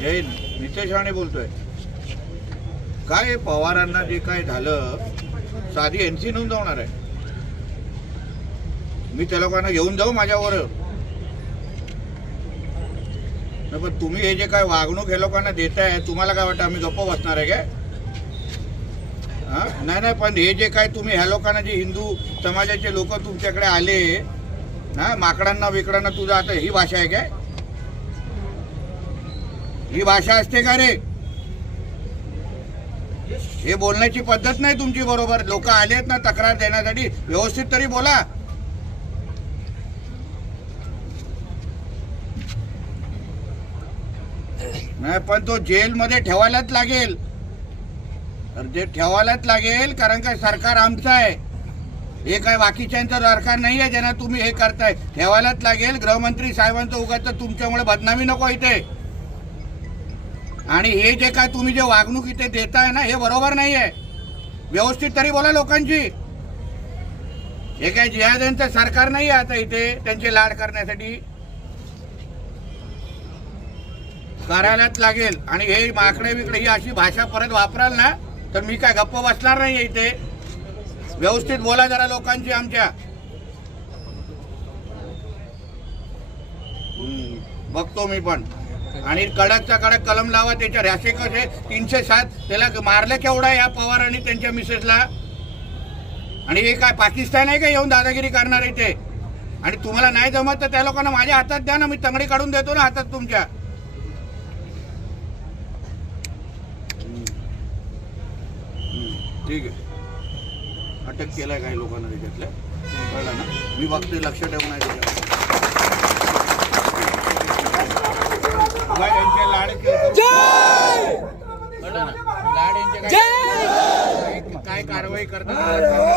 जय नितेश राणे बोलतोय काय पवारांना जे काय झालं साधी एन सी जाणार आहे मी त्या लोकांना घेऊन जाऊ माझ्यावर पण तुम्ही हे जे काय वागणूक हे लोकांना देताय तुम्हाला काय वाटतं आम्ही गप्प बसणार आहे काय नाही नाही पण हे जे काय तुम्ही ह्या लोकांना जे हिंदू समाजाचे लोक तुमच्याकडे आले ना माकडांना विकडांना तुझं आता ही भाषा आहे काय ही भाषा असते का रे हे बोलण्याची पद्धत नाही तुमची बरोबर लोक आलेत ना तक्रार देण्यासाठी व्यवस्थित तरी बोला नाही पण तो जेलमध्ये ठेवायलाच लागेल तर जे ठेवायलाच लागेल कारण का सरकार आमचं आहे हे काय बाकीच्यांचं सरकार नाही आहे ज्यांना तुम्ही हे करताय ठेवायलाच लागेल गृहमंत्री साहेबांचं उगाच तुमच्यामुळे बदनामी नको इथे आणि हे जे काय तुम्ही जे वागणूक इथे देताय ना हे बरोबर नाही आहे व्यवस्थित तरी बोला लोकांची हे काय जिहाद्यांचं सरकार नाही आहे आता इथे त्यांचे लाड करण्यासाठी कार्यालयात लागेल आणि हे माकडे विकडे ही अशी भाषा परत वापराल ना तर मी काय गप्प बसणार नाही इथे व्यवस्थित बोला जरा लोकांची आमच्या बघतो मी पण आणि कडकचा कडक कलम लावा त्याच्या रॅशे कसे तीनशे सात त्याला मारलं केवढा या पवार आणि त्यांच्या मिसेसला आणि हे काय पाकिस्तान आहे का येऊन दादागिरी करणार आहे ते आणि तुम्हाला नाही जमत तर त्या लोकांना माझ्या हातात द्या ना मी तंगडी काढून देतो ना हातात तुमच्या ठीक आहे अटक केलाय काही लोकांना त्याच्यातल्या कळलं ना मी बघते लक्ष ठेवून आहे त्याच्यावर जय काय कारवाई करतात